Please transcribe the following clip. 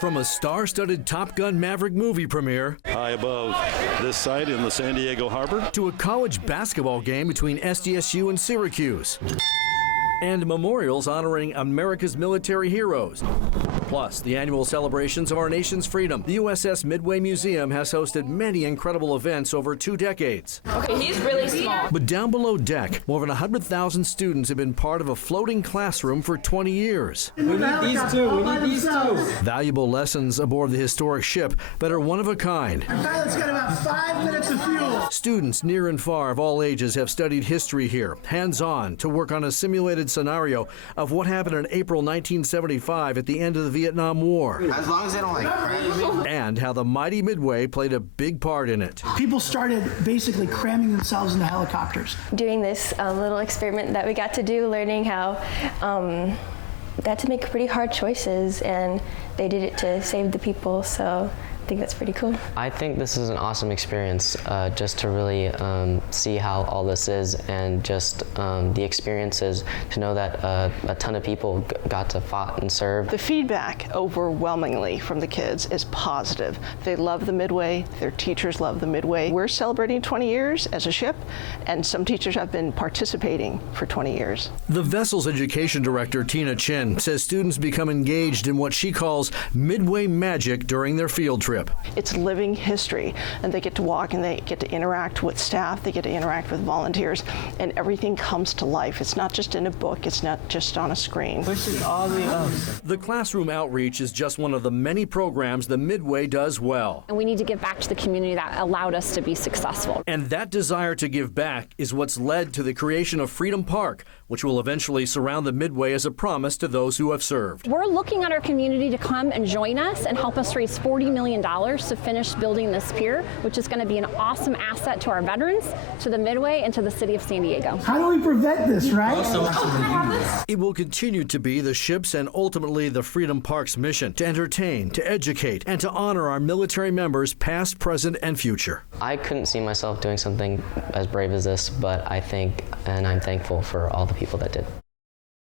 From a star-studded Top Gun Maverick movie premiere high above this site in the San Diego Harbor to a college basketball game between SDSU and Syracuse, and memorials honoring America's military heroes. Plus, the annual celebrations of our nation's freedom. The USS Midway Museum has hosted many incredible events over 2 decades. Okay, he's really small. But down below deck, more than 100,000 students have been part of a floating classroom for 20 years. We need these two. We need these two. Valuable lessons aboard the historic ship that are one of a kind. Our pilot's got about 5 minutes of fuel. Students near and far of all ages have studied history here, hands-on, to work on a simulated scenario of what happened in April 1975 at the end of the Vietnam War. As long as they don't like crack. And how the mighty Midway played a big part in it. People started basically cramming themselves into helicopters. Doing this little experiment that we got to do, learning how they had to make pretty hard choices, and they did it to save the people, so I think that's pretty cool. I think this is an awesome experience just to really see how all this is, and just the experiences, to know that a ton of people got to fight and serve. The feedback overwhelmingly from the kids is positive. They love the Midway, their teachers love the Midway. We're celebrating 20 years as a ship, and some teachers have been participating for 20 years. The vessel's education director, Tina Chin, says students become engaged in what she calls Midway magic during their field trip. It's living history, and they get to walk and they get to interact with staff, they get to interact with volunteers, and everything comes to life. It's not just in a book, it's not just on a screen. Push it all the way up. The classroom outreach is just one of the many programs the Midway does well. And we need to give back to the community that allowed us to be successful. And that desire to give back is what's led to the creation of Freedom Park, which will eventually surround the Midway as a promise to those who have served. We're looking at our community to come and join us and help us raise $40 million to finish building this pier, which is going to be an awesome asset to our veterans, to the Midway, and to the city of San Diego. How do we prevent this, right? It will continue to be the ship's and ultimately the Freedom Park's mission to entertain, to educate, and to honor our military members past, present, and future. I couldn't see myself doing something as brave as this, but I think, and I'm thankful for all the people that did.